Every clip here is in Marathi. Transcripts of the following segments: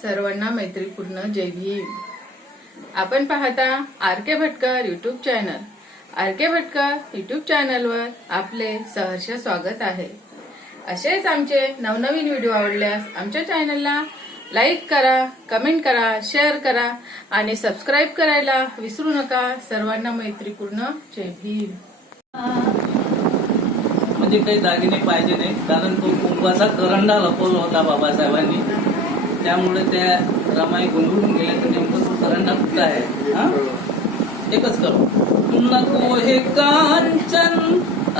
सर्वांना मैत्रीपूर्ण जय भीम। आपण पाहता R K. Bhatkar YouTube channel. R K. Bhatkar YouTube चॅनलवर आपले सहर्ष स्वागत आहे। असेच आमचे नवनवीन व्हिडिओ आवडल्यास आमच्या चॅनलला लाईक करा, कमेंट करा, शेअर करा आणि सबस्क्राईब करायला विसरू नका। सर्वांना मैत्रीपूर्ण जय भीम। म्हणजे काही दागिने पाहिजे नाही, कारण तो कुंभाचा करंडा लपवला होता बाबासाहेबांनी, त्यामुळे त्या रमाई गुंडून गेल्या। तर नेमकं तो करंडा कुठला आहे? हा, एकच करू। नको हे कांचन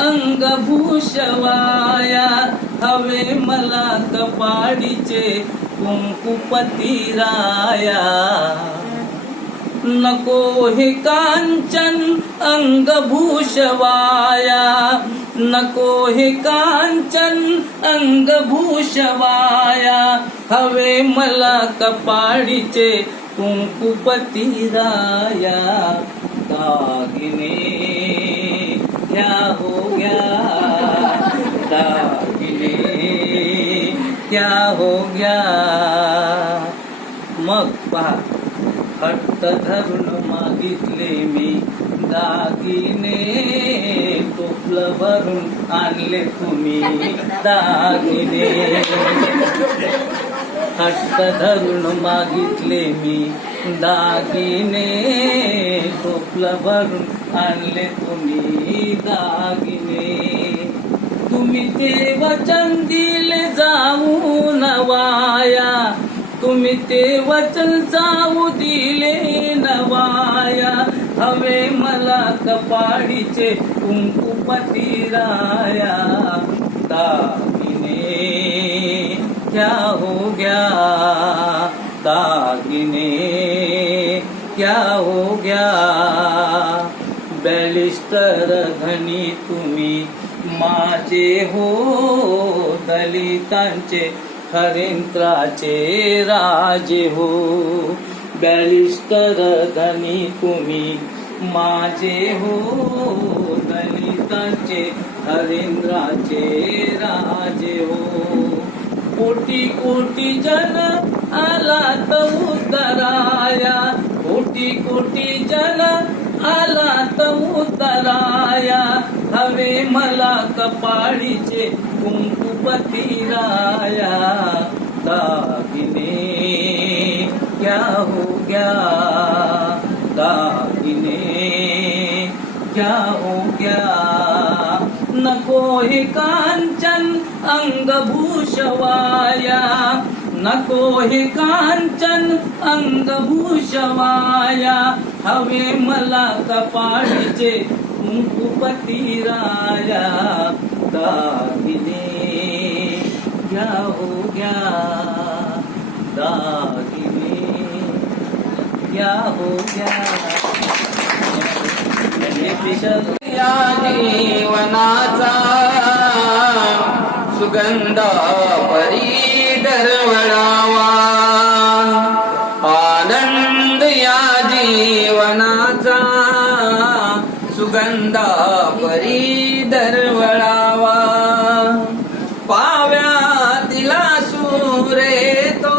अंगभूषवाया, हवे मला कपाडीचे कुंकुपती राया। नको हे कांचन अंगभूषवाया, नको हे कांचन अंगभूषवाया, हवे मला कपाडीचे कुंकुपती राया। दागिने क्या हो गया, दागिने क्या हो गया। मग पहा, हट्ट धरून मागितले मी दागिने, टोपलं भरून आणले तुम्ही दागिने। हट्ट धरून मागितले मी दागिने, टोपलं भरून आणले तुम्ही दागिने। तुम्ही ते वचन दिले जाऊन वाया, तुम्ही ते वचन जाऊ दिले नवाया, हवे मला कपाडीचे कुंकुपती राया। दागिने क्या हो गया, दागिने क्या हो गया। बॅलिस्टर धनी तुम्ही माझे हो, दलितांचे हरिंद्राचे राजे हो। बॅलिस्टर धनी तुम्ही माझे हो, दलितांचे हरिंद्राचे राजे हो। कोटी कोटी जन आला तर उतराया, कोटी कोटी जन आला तर उतराया, हवे मला कपाडीचे कुंकुपती राया। दागिने क्या हो गया, दागिने क्या हो गया। नको हे कांचन अंगभूषवाया, नको हे कांचन अंगभूषवाया, हवे मला कपाडीचे कुंकुपती राया। दागिने क्या हो गया, दागिने क्या हो गया। या जीवनाचा सुगंध परी दरवळावा, आनंद या जीवनाचा सुगंध परी दरवळावा। पाव्यातिला सूरे तो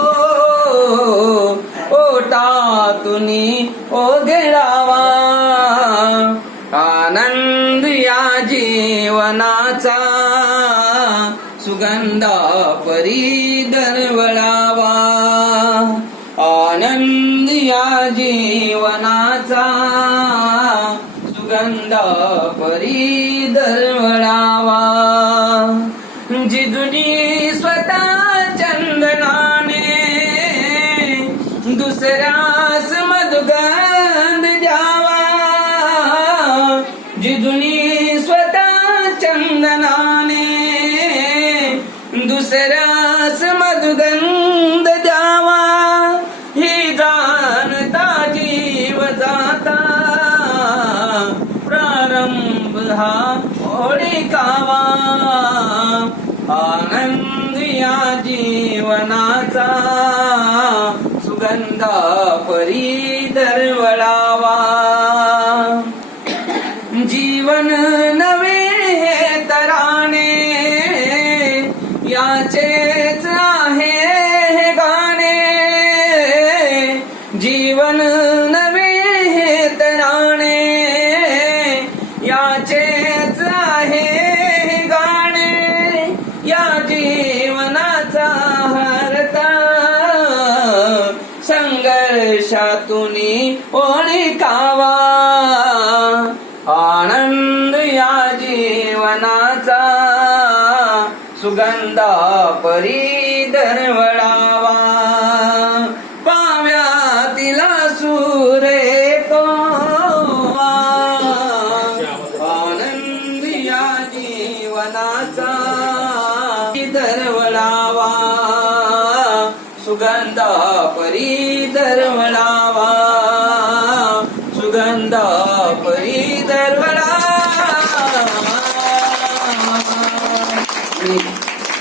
ओटातुनी ओघळावा, आनंद या जीवनाचा सुगंध परी दरवळावा। आनंद या जीवनाचा सुगंध परी दरवळावा। जिजुनी स्वतः चंदनाने दुसऱ्यास मधुगंध द्यावा, जिजुनी स्वतः चंदनाने दुसऱ्यास मधुगंध द्यावा। ही जाणता जीव जाता प्रारंभ हा ओळखावा, आनंद या जीवनाचा सुगंध परी दरवळावा। जीवन नवे हे तराने याचेच आहे हे गाणे, स्पर्शातून ओळखावा आनंद या जीवनाचा सुगंधा परी दरवळावा पाव्यातिला सूर्य कोवा आनंद या जीवनाचा दरवळावा सुगंधा परी दरवळावा सुगंधा परी दरवळावा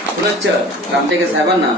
पुनश्च रामटेके साहेबांना